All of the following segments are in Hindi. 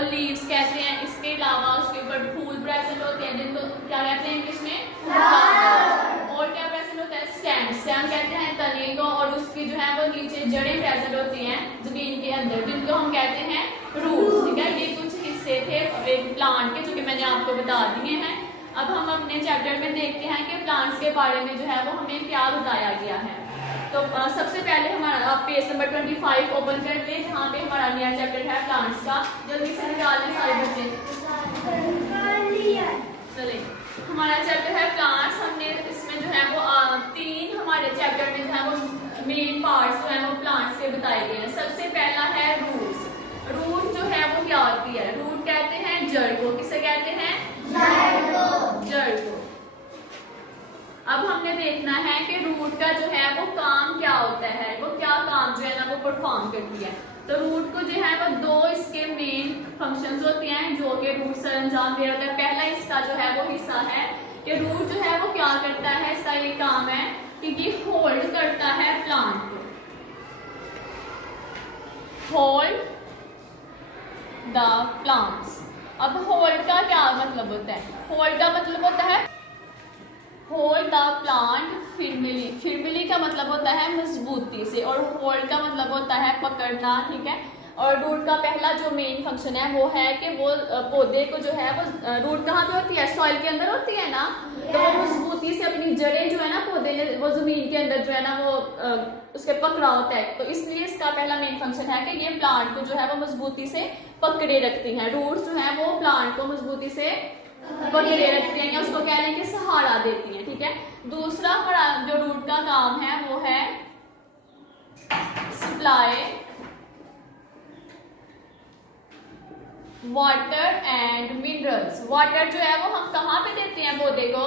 और लीव्स कहते हैं। इसके अलावा उसके ऊपर फूल प्रेजेंट होते हैं जिनको क्या कहते हैं इंग्लिश में, फ्लावर। और क्या प्रेजेंट होता है, स्टेम। स्टेम कहते हैं तने को, और उसकी जो है वो नीचे जड़ें प्रेजेंट होती हैं जमीन के अंदर, जिनको हम कहते हैं रूट्स। ठीक है, ये कुछ हिस्से थे एक प्लांट के जो कि मैंने आपको बता दिए हैं। अब हम अपने चैप्टर में देखते हैं कि प्लांट्स के बारे में जो है वो हमें क्या बताया गया है। तो सबसे पहले हमारा आप पेज नंबर 25 ओपन करते हैं, जहाँ पे हमारा नया चैप्टर है प्लांट्स का। जल्दी से निकाल लें सारे बच्चे। चले, हमारा चैप्टर है प्लांट्स। हमने इसमें जो है वो 3 हमारे चैप्टर में जो है वो मेन पार्ट्स जो है वो प्लांट्स के बताए गए हैं। सबसे पहला है रूट्स। रूट जो है वो क्या होती है, रूट कहते हैं जड़ को। किसे कहते हैं, जड़ को। अब हमने देखना है कि रूट का जो है वो काम क्या होता है, वो क्या काम जो है ना वो परफॉर्म करती है। तो रूट को जो है वो 2 इसके मेन फंक्शंस होते हैं जो कि रूट सर अंजाम दे रहा है। पहला इसका जो है वो हिस्सा है कि रूट जो है वो क्या करता है, इसका ये काम है कि ये होल्ड करता है प्लांट को। Hold the plants. अब होल्ड का क्या मतलब होता है, होल्ड का मतलब होता है होल्ड द प्लांट फिर्मली। फिर्मली का मतलब होता है मजबूती से, और होल्ड का मतलब होता है पकड़ना। ठीक है, और रूट का पहला जो मेन फंक्शन है वो है कि वो पौधे को जो है वो, रूट कहाँ पे होती है, सॉइल के अंदर होती है ना। तो वो मजबूती से अपनी जड़ें जो है ना पौधे ने वो जमीन के अंदर जो है ना वो उसके पकड़ा होता है। तो इसलिए इसका पहला मेन फंक्शन है कि ये प्लांट को जो है वो मजबूती से पकड़े रखती हैं। रूट्स जो है वो प्लांट को मजबूती से पकड़े रखते हैं या उसको कह रहे हैं कि सहारा देती हैं। ठीक है, दूसरा हमारा जो रूट का काम है वो है supply water and minerals. Water जो है वो हम कहाँ पे देते हैं पौधे को,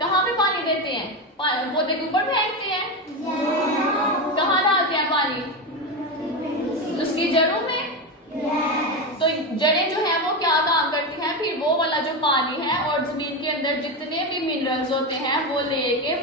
कहाँ पे पानी देते हैं, पौधे के ऊपर फेंकते हैं, कहाँ डालते हैं पानी, उसकी जड़ों में। तो जड़ें जो है वो क्या काम करती हैं, फिर वो वाला जो पानी है और जमीन के अंदर जितने भी मिनरल्स होते हैं वो लेके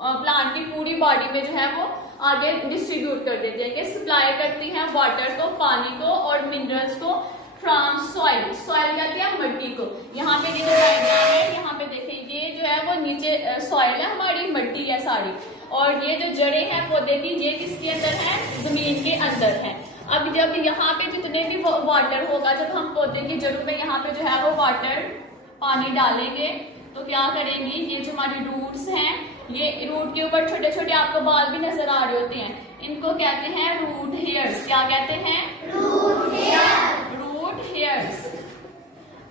प्लांट की पूरी बॉडी में जो है वो आगे डिस्ट्रीब्यूट कर देती है, कि सप्लाई करती हैं वाटर को, पानी को और मिनरल्स को फ्रॉम सॉइल। सॉइल कहते हैं मिट्टी को। यहाँ पे ये जो डायग्राम है, यहाँ पे देखिए ये जो है वो नीचे सॉइल है, हमारी मिट्टी है सारी, और ये जो जड़ें हैं पौधे की ये किसके अंदर है, जमीन के अंदर है। अब जब यहाँ पे जितने भी वाटर होगा, जब हम पौधे की जड़ों में यहाँ पे जो है वो वाटर पानी डालेंगे तो क्या करेंगी, ये जो हमारी रूट्स हैं, ये रूट के ऊपर छोटे छोटे आपको बाल भी नजर आ रहे होते हैं, इनको कहते हैं रूट हेयर्स। क्या कहते हैं, रूट हेयर्स।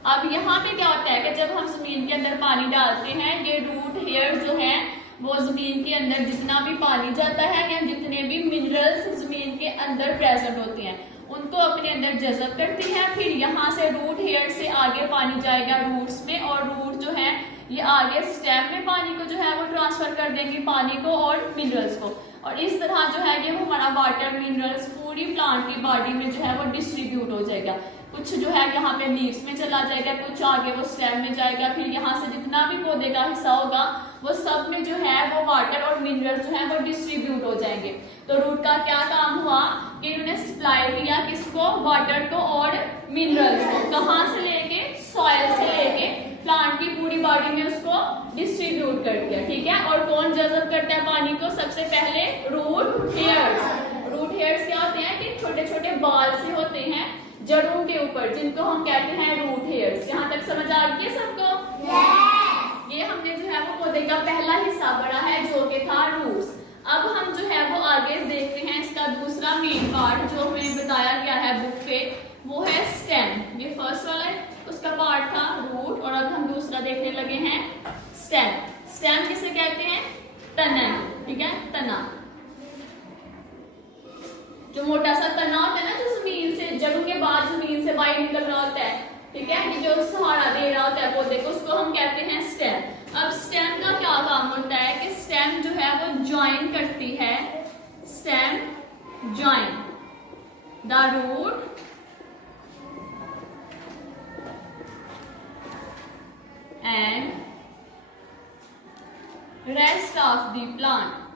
अब यहाँ पे क्या होता है कि जब हम जमीन के अंदर पानी डालते हैं, ये रूट हेयर्स जो है वो जमीन के अंदर जितना भी पानी जाता है या जितने भी मिनरल्स जमीन के अंदर प्रेजेंट होते हैं उनको अपने अंदर जज़ब करती है। फिर यहाँ से रूट हेयर से आगे पानी जाएगा रूट्स में, और रूट जो है ये आगे स्टेम में पानी को जो है वो ट्रांसफर कर देंगी, पानी को और मिनरल्स को। और इस तरह जो है ये वो हमारा वाटर मिनरल्स पूरी प्लांट की बॉडी में जो है वो डिस्ट्रीब्यूट हो जाएगा। कुछ जो है यहाँ पे लीव्स में चला जाएगा, कुछ आगे वो स्टेम में जाएगा, फिर यहाँ से जितना भी पौधे का हिस्सा होगा वो सब में जो है वो वाटर और मिनरल जो है वो डिस्ट्रीब्यूट हो जाएंगे। तो रूट का क्या काम हुआ कि उन्होंने सप्लाई किया किसको, वाटर को और मिनरल्स को। कहाँ से लेके, सॉइल से लेके प्लांट की पूरी बॉडी में उसको डिस्ट्रीब्यूट कर दिया। ठीक है, और कौन जज़ब करता है पानी को, सबसे पहले रूट हेयर्स। रूट हेयर्स क्या होते हैं कि छोटे छोटे बाल से होते हैं जड़ों के ऊपर, जिनको हम कहते हैं रूट हेयर्स। यहाँ तक समझ आ रही है सबको? ये हमने जो है वो पौधे का पहला हिस्सा पढ़ा है जो कि था रूट्स। अब हम जो है वो आगे देखते हैं इसका दूसरा मेन पार्ट जो हमें बताया गया है बुक पे, वो है स्टेम। ये फर्स्ट वाला है, उसका पार्ट था रूट, और अब हम दूसरा देखने लगे हैं स्टेम। स्टेम किसे कहते हैं, तना। ठीक है, तना, जो मोटा सा तना होता है ना, जो जमीन से जड़ों के बाद जमीन से बाहर निकल रहा होता है। ठीक है, ये जो सहारा दे रहा होता है पौधे को, उसको हम कहते हैं स्टेम। अब स्टेम का क्या काम होता है कि स्टेम जो है वो ज्वाइन करती है, stem join the root and rest of the plant.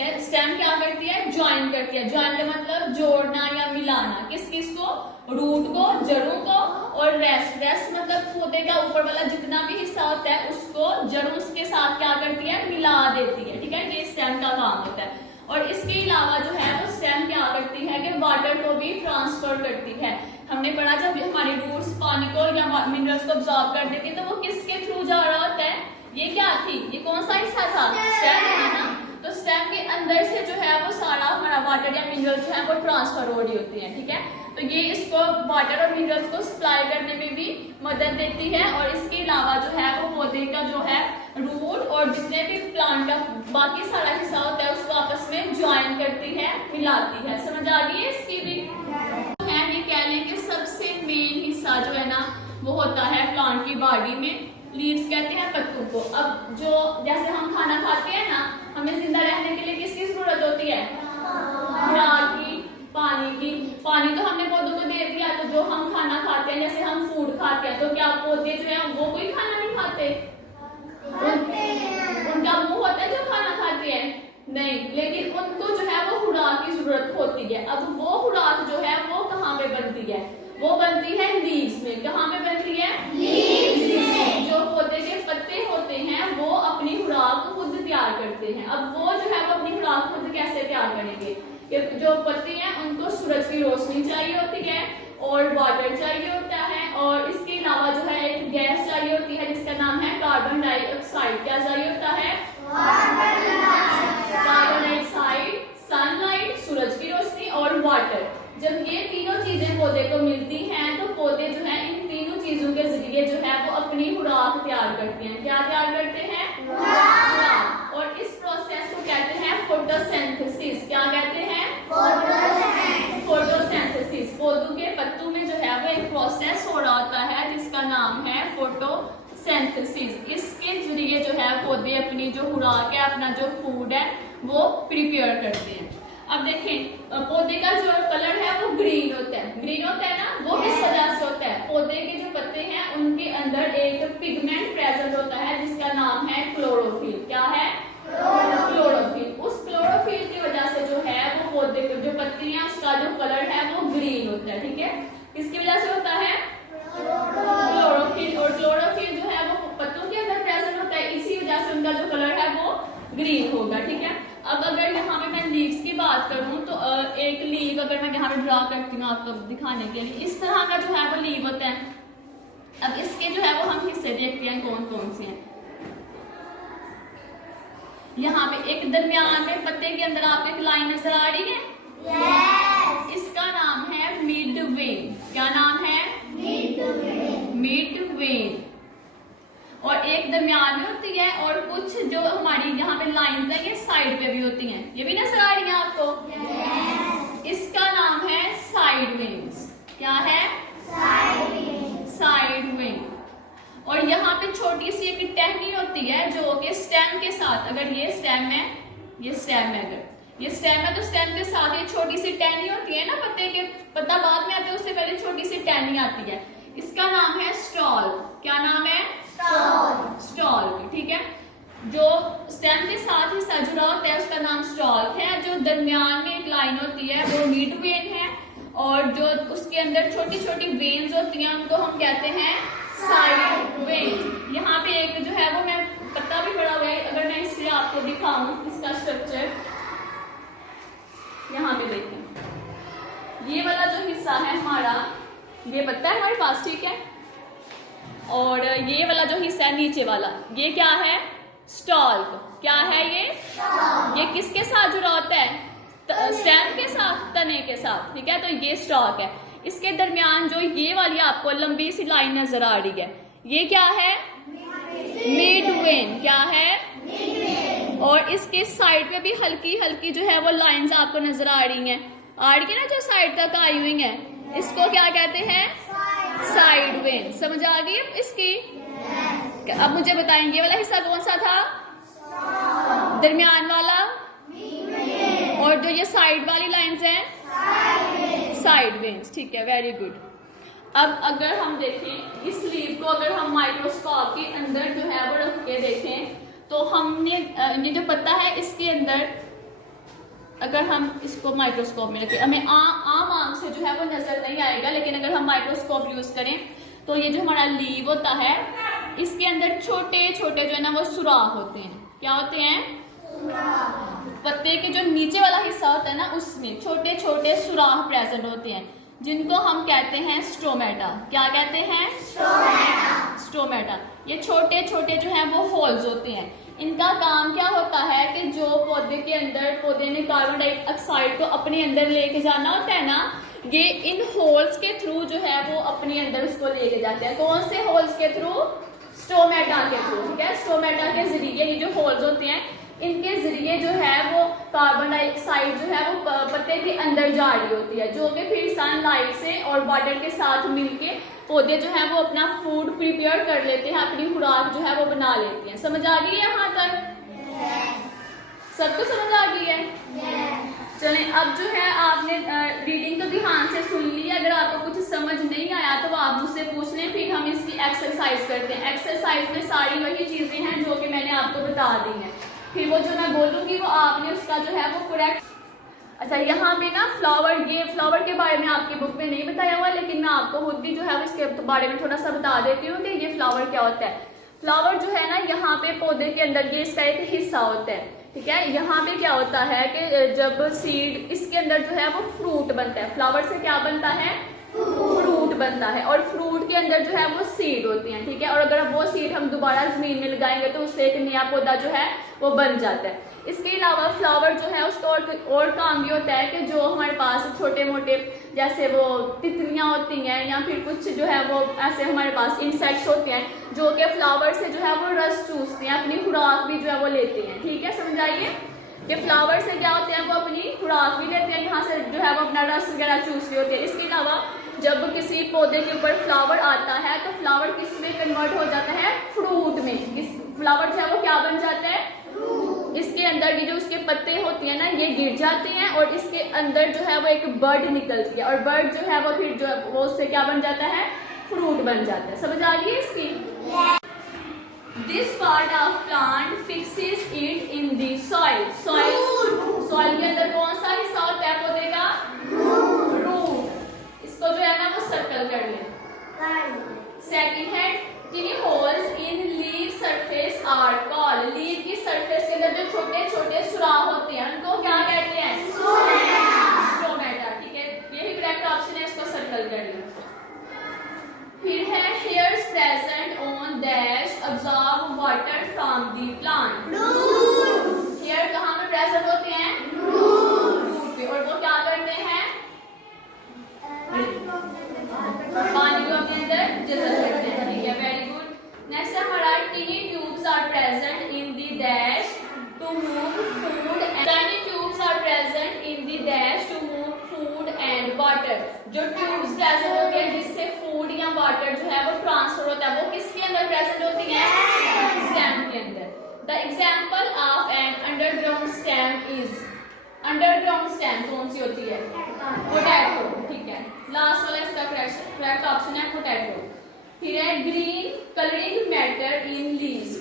है। स्टेम क्या करती है? ज्वाइन करती है। ज्वाइन का मतलब जोड़ना या मिलाना, किस किस को? रूट को, जड़ों को, और रेस्ट। रेस्ट मतलब पौधे का ऊपर वाला जितना भी हिस्सा होता है उसको जड़ों के साथ क्या करती है? मिला देती है। ठीक है, ये स्टेम का काम होता है। और इसके अलावा जो है वो स्टेम क्या करती है कि वाटर को भी ट्रांसफर करती है। हमने पढ़ा जब हमारी रूट्स पानी को या मिनरल्स को अब्सॉर्ब कर देती है तो वो किसके थ्रू जा रहा होता है? ये क्या थी? ये कौन सा हिस्सा था? स्टेम है ना। तो स्टेम के अंदर से जो है वो सारा हमारा वाटर या मिनरल्स जो है वो ट्रांसफर हो रही होती है। ठीक है, तो ये इसको वाटर और मिनरल्स को सप्लाई करने में भी मदद देती है। और इसके अलावा जो है वो पौधे का जो है रूट और जितने भी प्लांट का बाकी सारा हिस्सा होता है उसको आपस में ज्वाइन करती है, मिलाती है। समझ आ रही है इसकी भी? है ये कह लें कि सबसे मेन हिस्सा जो है ना वो होता है प्लांट की बॉडी में। लीव्स कहते हैं पत्तों को। अब जो जैसे हम खाना खाते हैं ना, हमें जिंदा रहने के लिए किसकी जरूरत होती है? खुराक की, पानी की। पानी तो हमने पौधों को दे दिया, तो जो हम खाना खाते हैं जैसे हम फूड खाते हैं, तो क्या पौधे जो है वो कोई खाना नहीं खाते? उनका मुंह होता है जो खाना खाते हैं? नहीं, लेकिन उनको जो है वो खुराक की जरूरत होती है। अब वो खुराक जो है वो कहाँ पे बनती है? वो बनती है लीव्स में। कहाँ पे बनती है? लीव्स में। जो पौधे के पत्ते होते हैं वो अपनी खुराक खुद तैयार करते हैं। अब वो जो है वो अपनी खुराक खुद कैसे तैयार करेंगे? जो पत्ते हैं उनको सूरज की रोशनी चाहिए होती है और वाटर चाहिए होता है, और इसके अलावा जो है एक गैस चाहिए होती है जिसका नाम है कार्बन डाइऑक्साइड। क्या चाहिए होता है? कार्बन डाइऑक्साइड, सनलाइट, सूरज की रोशनी और वाटर। जब ये तीनों चीजें पौधे को मिलती हैं तो पौधे जो है इन तीनों चीजों के जरिए जो है वो अपनी खुराक तैयार करते हैं। क्या तैयार करते हैं? खुराक। और इस प्रोसेस को कहते हैं फोटोसिंथेसिस। क्या कहते हैं? फोटोसिंथेसिस। पौधों के पत्तों में जो है वो एक प्रोसेस हो रहा होता है जिसका नाम है फोटोसिंथेसिस। इसके जरिए जो है पौधे अपनी जो खुराक है, अपना जो फूड है वो प्रिपेयर करते हैं। अब देखें पौधे का जो कलर है वो ग्रीन होता है। ग्रीन होता है ना, वो किस वजह से होता है? पौधे के जो पत्ते हैं उनके अंदर एक पिगमेंट प्रेजेंट होता है जिसका नाम है क्लोरोफिल। क्या है? क्लोरोफिल। उस क्लोरोफिल की वजह से जो है वो पौधे के जो पत्ती हैं उसका जो कलर है वो ग्रीन होता है। ठीक है, किसकी वजह से होता है? क्लोरोफिल। और क्लोरोफिल जो है वो पत्तों के अंदर प्रेजेंट होता है, इसी वजह से उनका जो कलर है वो ग्रीन होगा। ठीक है, अब अगर यहाँ पे मैं लीव्स की बात करूँ तो एक लीव अगर मैं यहाँ पे ड्रा करती हूँ आपको दिखाने के लिए, इस तरह का जो है वो लीव होता है। अब इसके जो है वो हम हिस्से देखते हैं कौन कौन से हैं। यहाँ पे एक दरमियान में पत्ते के अंदर आपको एक लाइन नजर आ रही है? yes. इसका नाम है मिड वेन। क्या नाम है? Mid when. और एक दरमियान में होती है और कुछ जो हमारी यहाँ पे लाइंस है ये साइड पे भी होती हैं। ये भी नजर आ रही है आपको? yes. इसका नाम है साइड वेन्स। क्या है? Side when. और यहाँ पे छोटी सी एक टहनी होती है जो कि स्टेम के साथ, अगर ये स्टेम है, ये स्टेम है, अगर ये स्टेम है तो स्टेम के साथ ये छोटी सी टहनी होती है ना, पत्ते के पत्ता बाद में आते हैं उससे पहले छोटी सी टहनी आती है। इसका नाम है स्टॉल। क्या नाम है? स्टॉल। ठीक है, जो स्टेम के साथ हिस्सा जुड़ा होता है उसका नाम स्टॉल है। जो दरमियान में एक लाइन होती है वो मिड वेन है, और जो उसके अंदर छोटी छोटी वेन्स होती हैं उनको हम कहते हैं साइड वेन्स। यहाँ पे एक जो है वो मैं पत्ता भी पड़ा हुआ है, अगर मैं इससे आपको दिखाऊं इसका स्ट्रक्चर, यहाँ पे देखें ये वाला जो हिस्सा है हमारा, ये पत्ता है हमारे पास। ठीक है, और ये वाला जो हिस्सा है नीचे वाला, ये क्या है? स्टॉल्क। क्या है ये किसके साथ जुड़ा होता है? स्टेम के साथ, तने के साथ। ठीक है, तो ये स्टॉक है। इसके दरमियान जो ये वाली आपको लंबी सी लाइन नजर आ रही है, ये क्या है? Mid when. क्या है? और इसके साइड पे भी हल्की हल्की जो है वो लाइंस आपको नजर आ रही हैं, ना, जो साइड तक आई हुई हैं, इसको क्या कहते हैं? Side when. समझ आ गई इसकी? अब मुझे बताएं ये वाला हिस्सा कौन सा था? दरमियान वाला। और जो ये साइड वाली लाइंस हैं साइड वेन्स। ठीक है, वेरी गुड। अब अगर हम देखें इस लीव को, अगर हम माइक्रोस्कोप के अंदर जो है वो रख के देखें तो हमने ये जो पत्ता है इसके अंदर अगर हम इसको माइक्रोस्कोप में रखें, हमें आम आंख से जो है वो नजर नहीं आएगा, लेकिन अगर हम माइक्रोस्कोप यूज करें तो ये जो हमारा लीव होता है इसके अंदर छोटे छोटे जो है ना वो सुराख होते हैं। क्या होते हैं? पत्ते के जो नीचे वाला हिस्सा होता है ना उसमें छोटे छोटे सुराख प्रेजेंट होते हैं, जिनको हम कहते हैं स्टोमेटा। क्या कहते हैं? स्टोमेटा। ये छोटे छोटे जो हैं वो होल्स होते हैं। इनका काम क्या होता है कि जो पौधे के अंदर पौधे ने कार्बन डाइऑक्साइड को अपने अंदर लेके जाना होता है ना, ये इन होल्स के थ्रू जो है वो अपने अंदर उसको लेके जाते हैं। कौन से होल्स के थ्रू? स्टोमेटा के थ्रू। ठीक है, स्टोमेटा के जरिए ये जो होल्स होते हैं इनके जरिए जो है वो कार्बन डाइऑक्साइड जो है वो पत्ते के अंदर जा रही होती है, जो कि फिर सनलाइट से और वाटर के साथ मिलके पौधे जो है वो अपना फूड प्रिपेयर कर लेते हैं, अपनी खुराक जो है वो बना लेती हैं। समझ आ गई है यहाँ तक? सबको समझ आ गई है? चलें, अब जो है आपने रीडिंग तो ध्यान से सुन ली। अगर आपको कुछ समझ नहीं आया तो आप मुझसे पूछ लें, फिर हम इसकी एक्सरसाइज करते हैं। एक्सरसाइज में सारी वही चीजें हैं जो कि मैंने आपको बता दी हैं, फिर वो जो मैं बोलूंगी वो आपने उसका जो है वो करेक्ट। अच्छा, यहाँ पे ना फ्लावर के बारे में आपकी बुक में नहीं बताया हुआ, लेकिन मैं आपको खुद भी जो है इसके बारे में थोड़ा सा बता देती हूँ कि ये फ्लावर क्या होता है। फ्लावर जो है ना यहाँ पे पौधे के अंदर ये इसका एक हिस्सा होता है। ठीक है, यहाँ पे क्या होता है कि जब सीड इसके अंदर जो है वो फ्रूट बनता है। फ्लावर से क्या बनता है? फ्रूट बनता है, और फ्रूट के अंदर जो है वो सीड होती हैं। ठीक है, और अगर वो सीड हम दोबारा जमीन में लगाएंगे तो उससे एक नया पौधा जो है वो बन जाता है। इसके अलावा फ्लावर जो है उसका और काम ये होता है कि जो हमारे पास छोटे मोटे जैसे वो तितलियां होती हैं या फिर कुछ जो है वो ऐसे हमारे पास इंसेक्ट्स होते हैं जो कि फ्लावर से जो है वो रस चूसते हैं, अपनी खुराक भी जो है वो लेते हैं। ठीक है, समझाइए कि फ्लावर से क्या होते हैं वो अपनी खुराक भी लेते हैं, यहाँ से जो है वो अपना रस वगैरह चूस रहे होते हैं। इसके अलावा जब किसी पौधे के ऊपर फ्लावर आता है तो फ्लावर किस में कन्वर्ट हो जाता है? फ्रूट में। फ्लावर जो है वो क्या बन जाता है? इसके अंदर ये जो उसके पत्ते होती हैं ना ये गिर जाते हैं और इसके अंदर जो है वो एक बर्ड निकलती है, और बर्ड जो है वो फिर जो है वो उससे क्या बन जाता है? फ्रूट बन जाता है। समझ आ रही है इसकी? This part of plant fixes it in the soil. Soil के अंदर कौन सा हिस्सा होता है पौधे का? रूट। इसको जो है ना वो सर्कल कर लें। सेकंड है tiny holes in leave surface are called. Leave की सरफेस के अंदर जो छोटे छोटे सुराख होते हैं उनको क्या कहते हैं? स्टोमेटा। ठीक है, यही करेक्ट ऑप्शन है, इसको सर्कल कर लो। फिर है hairs present on dash absorb water from the plant. Hair कहाँ पे प्रेजेंट होते हैं? रूट पे, और वो क्या करते हैं? पानी को अपने अंदर जज़ब करते हैं। ठीक है, वेरी गुड। नेक्स्ट है हमारा tiny tubes are present in the dash to move food. Tiny tubes are present in the dash to move food and water. जो ट्यूब्स प्रेजेंट होती है जिससे फूड या वाटर जो है वो ट्रांसफर होता है, वो किसके अंदर प्रेजेंट होती है? स्टेम के अंदर। The example of an underground stem is. Underground stem कौन सी होती है? पोटैटो। ठीक है, लास्ट वाला इसका करेक्ट ऑप्शन है पोटैटो। फिर है green colouring matter in leaves.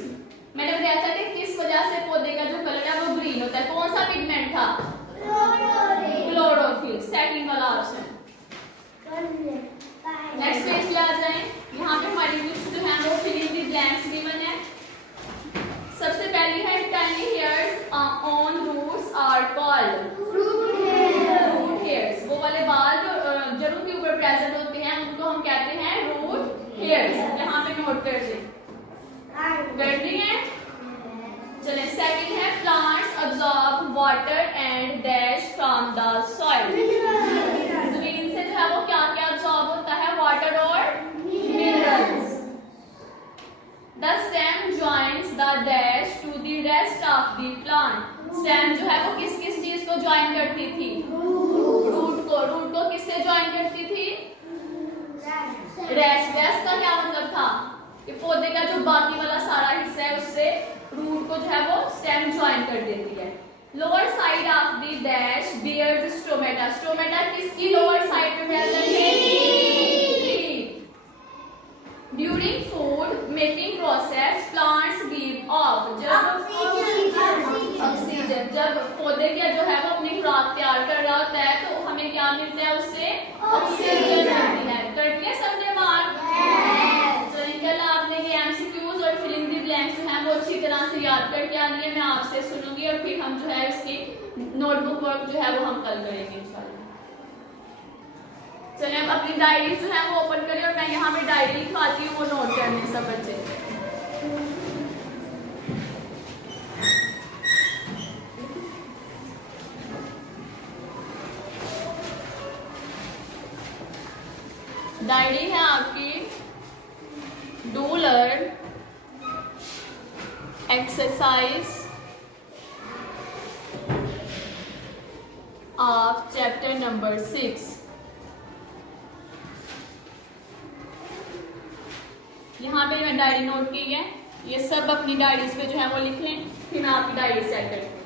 मैंने बताया था कि किस वजह से पौधे का जो कलर है वो ग्रीन होता है। कौन सा पिगमेंट था? क्लोरोफिल। सेकंड वाला ऑप्शन। नेक्स्ट पेज पे आ जाएं। यहाँ पे हमारी लिस्ट जो है वो फिलिंग द ब्लैंक्स गिवन है। सबसे पहली है tiny hairs on roots are called root hairs. वो वाले बाल जो जड़ों के ऊपर प्रेजेंट होते हैं उनको हम कहते हैं रूट हेयर्स। यहाँ पे नोट कर लें, कर ली है। चले, सेकंड है plants absorb water and dash from the soil. जमीन से जो है वो क्या क्या अब्सॉर्ब होता है? वाटर और minerals. The stem joins the dash to the rest of the plant. Stem जो है वो किस किस चीज को ज्वाइन करती थी? रूट को। रूट को किससे ज्वाइन करती थी? रेस्ट। रेस्ट का क्या मतलब था? कि पौधे का जो बाकी वाला सारा हिस्सा है उससे रूट को जो है वो स्टेम ज्वाइन कर देती है। Lower side of the dash bears stomata. Stomata किसकी लोअर साइड पे प्रेजेंट है? During food making process plants give off. जब ऑक्सीजन, जब पौधे का जो है वो अपनी खुराक खुराक तैयार कर रहा होता है तो हमें क्या मिलता है, उससे ऑक्सीजन मिलती है। कर दिया सबने बात? तो इंशाल्लाह आपने ये एमसीक्यूज और फिलिंग द ब्लैंक्स जो है वो अच्छी तरह से याद करके आनी है। मैं आपसे सुनूंगी और फिर हम जो है इसकी नोटबुक वर्क जो है वो हम कल करेंगे इंशाल्लाह। चलिए अब अपनी डायरी जो है वो ओपन करिए और मैं यहाँ पे डायरी लिखवाती हूँ, वो नोट कर लें सब बच्चे। डायरी है आपकी, do learn exercise of chapter number 6। यहाँ पे मैं डायरी नोट की है, ये सब अपनी डायरीज पे जो है वो लिख लें, फिर मैं आपकी डायरी सेट करूँ।